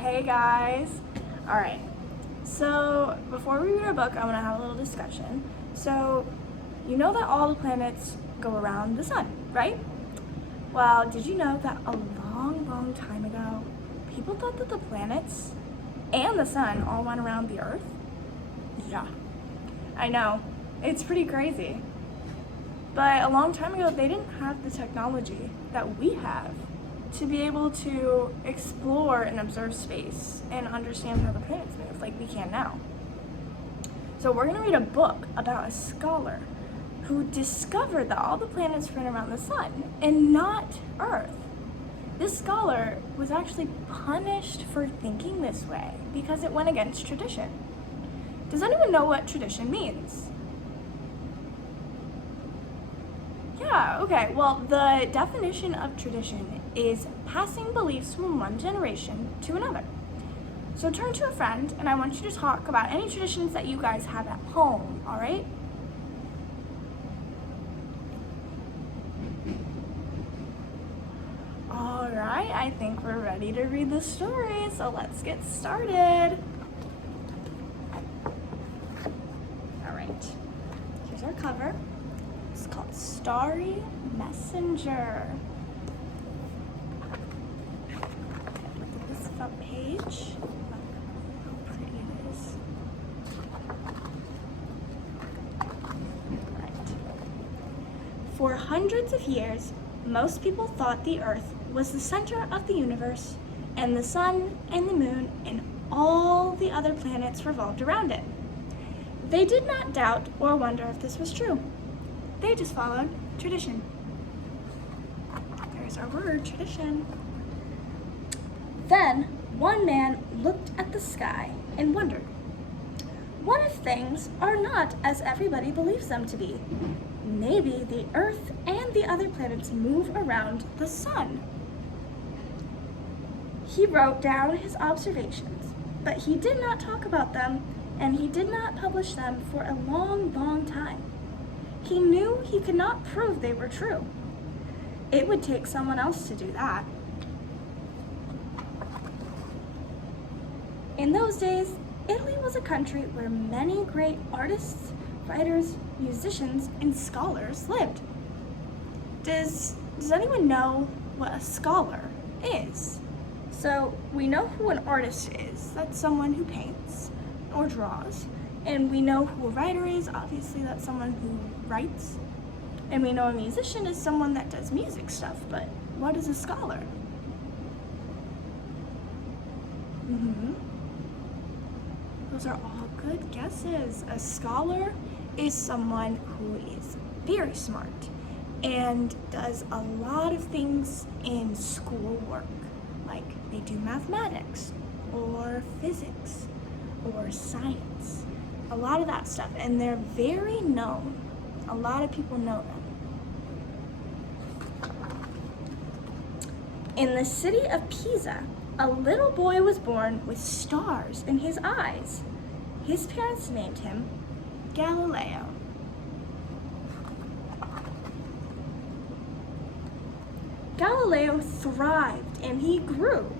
Hey guys. All right. So before we read our book, I'm gonna have a little discussion. So you know that all the planets go around the sun, right? Well, did you know that a long, long time ago, people thought that the planets and the sun all went around the Earth? Yeah, I know. It's pretty crazy. But a long time ago, they didn't have the technology that we have to be able to explore and observe space and understand how the planets move like we can now. So we're gonna read a book about a scholar who discovered that all the planets ran around the sun and not Earth. This scholar was actually punished for thinking this way because it went against tradition. Does anyone know what tradition means? Yeah, okay. Well, the definition of tradition is passing beliefs from one generation to another. So turn to a friend and I want you to talk about any traditions that you guys have at home, all right? All right, I think we're ready to read the story, so let's get started. All right, here's our cover. It's called Starry Messenger. Look at this front page. Look how pretty it is. Right. For hundreds of years, most people thought the Earth was the center of the universe, and the sun and the moon and all the other planets revolved around it. They did not doubt or wonder if this was true. They just followed tradition. There's our word, tradition. Then one man looked at the sky and wondered, what if things are not as everybody believes them to be? Maybe the Earth and the other planets move around the sun. He wrote down his observations, but he did not talk about them, and he did not publish them for a long, long time. He knew he could not prove they were true. It would take someone else to do that. In those days, Italy was a country where many great artists, writers, musicians, and scholars lived. Does anyone know what a scholar is? So we know who an artist is. That's someone who paints or draws. And we know who a writer is. Obviously, that's someone who writes. And we know a musician is someone that does music stuff. But what is a scholar? Those are all good guesses. A scholar is someone who is very smart and does a lot of things in schoolwork. Like they do mathematics or physics or science. A lot of that stuff, and they're very known. A lot of people know them. In the city of Pisa, a little boy was born with stars in his eyes. His parents named him Galileo. Galileo thrived and he grew.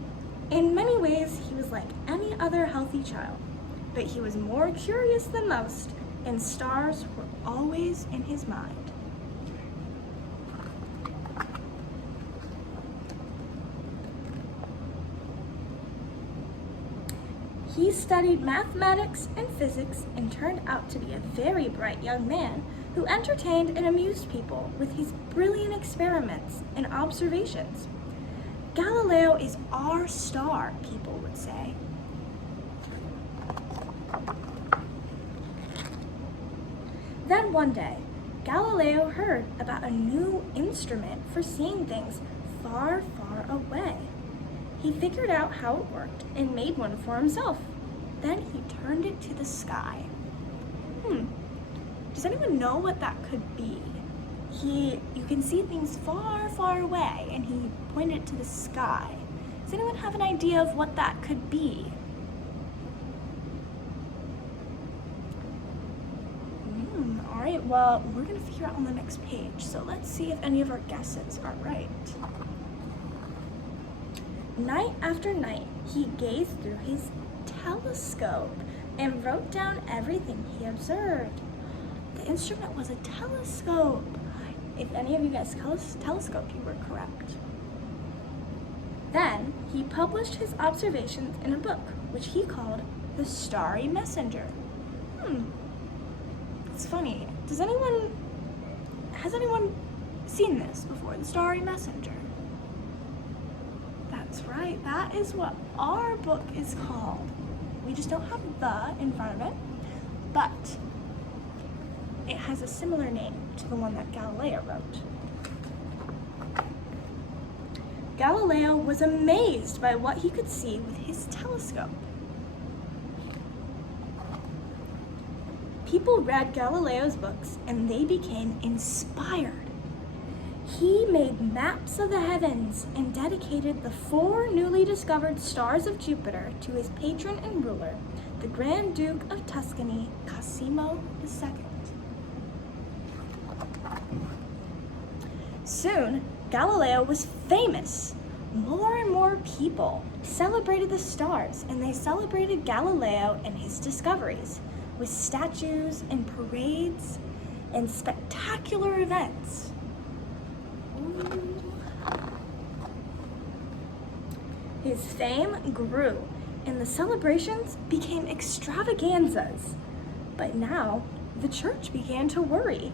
In many ways, he was like any other healthy child. But he was more curious than most, and stars were always in his mind. He studied mathematics and physics and turned out to be a very bright young man who entertained and amused people with his brilliant experiments and observations. Galileo is our star, people would say. Then one day, Galileo heard about a new instrument for seeing things far, far away. He figured out how it worked and made one for himself. Then he turned it to the sky. Does anyone know what that could be? You can see things far, far away, and he pointed it to the sky. Does anyone have an idea of what that could be? All right, well, we're gonna figure out on the next page, so let's see if any of our guesses are right. Night after night, he gazed through his telescope and wrote down everything he observed. The instrument was a telescope. If any of you guys telescope, you were correct. Then he published his observations in a book, which he called the Starry Messenger. It's funny. Has anyone seen this before? The Starry Messenger. That's right. That is what our book is called. We just don't have the in front of it, but it has a similar name to the one that Galileo wrote. Galileo was amazed by what he could see with his telescope. People read Galileo's books and they became inspired. He made maps of the heavens and dedicated the 4 newly discovered stars of Jupiter to his patron and ruler, the Grand Duke of Tuscany, Cosimo II. Soon, Galileo was famous. More and more people celebrated the stars, and they celebrated Galileo and his discoveries with statues and parades and spectacular events. His fame grew, and the celebrations became extravaganzas. But now, the church began to worry.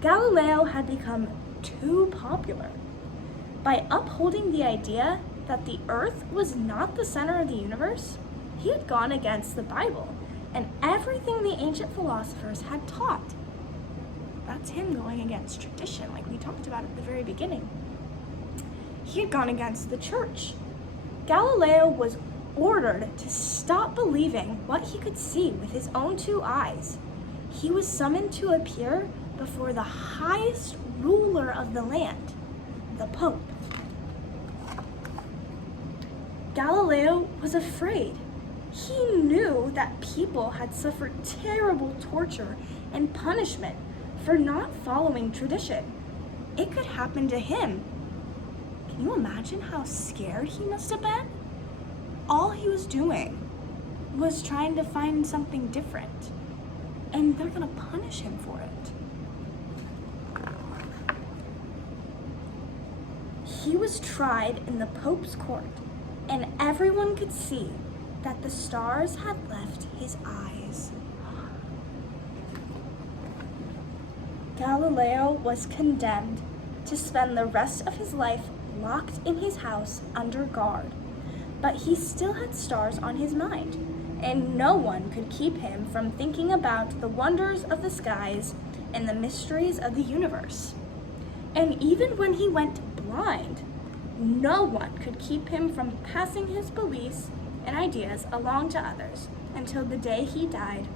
Galileo had become too popular. By upholding the idea that the earth was not the center of the universe, he had gone against the Bible and everything the ancient philosophers had taught. That's him going against tradition, like we talked about at the very beginning. He had gone against the church. Galileo was ordered to stop believing what he could see with his own 2 eyes. He was summoned to appear before the highest ruler of the land, the Pope. Galileo was afraid. He knew that people had suffered terrible torture and punishment for not following tradition. It could happen to him. Can you imagine how scared he must have been? All he was doing was trying to find something different, and they're gonna punish him for it. He was tried in the Pope's court, and everyone could see that the stars had left his eyes. Galileo was condemned to spend the rest of his life locked in his house under guard, but he still had stars on his mind, and no one could keep him from thinking about the wonders of the skies and the mysteries of the universe. And even when he went blind, no one could keep him from passing his beliefs and ideas along to others until the day he died.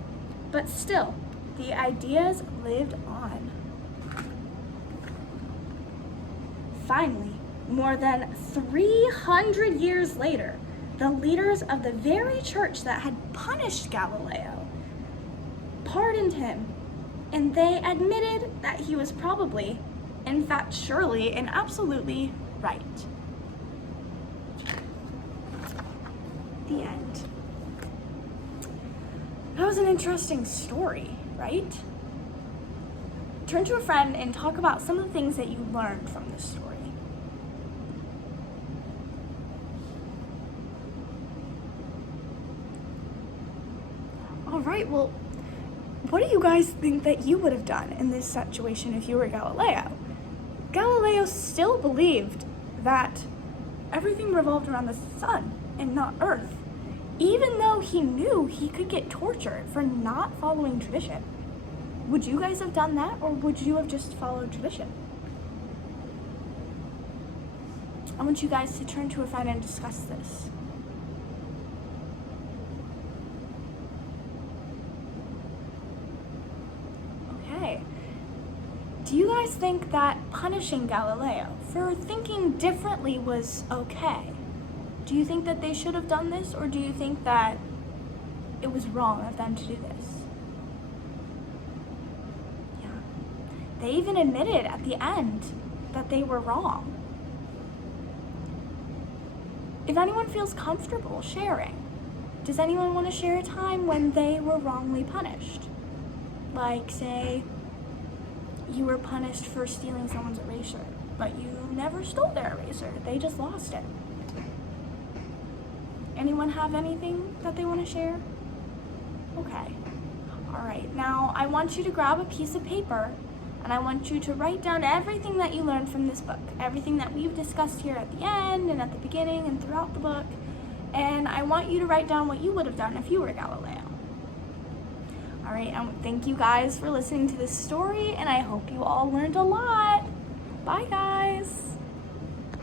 But still, the ideas lived on. Finally, more than 300 years later, the leaders of the very church that had punished Galileo pardoned him, and they admitted that he was probably, in fact surely, and absolutely right. The end. That was an interesting story, right? Turn to a friend and talk about some of the things that you learned from this story. All right, well, what do you guys think that you would have done in this situation if you were Galileo? Galileo still believed that everything revolved around the sun and not Earth, even though he knew he could get tortured for not following tradition. Would you guys have done that, or would you have just followed tradition? I want you guys to turn to a friend and discuss this. Okay. Do you guys think that punishing Galileo for thinking differently was okay? Do you think that they should have done this, or do you think that it was wrong of them to do this? Yeah. They even admitted at the end that they were wrong. if anyone feels comfortable sharing. Does anyone want to share a time when they were wrongly punished? Like, say, you were punished for stealing someone's eraser, but you never stole their eraser. They just lost it. Anyone have anything that they want to share? Okay. All right. Now, I want you to grab a piece of paper, and I want you to write down everything that you learned from this book, everything that we've discussed here at the end and at the beginning and throughout the book. And I want you to write down what you would have done if you were Galileo. All right, thank you guys for listening to this story, and I hope you all learned a lot. Bye, guys.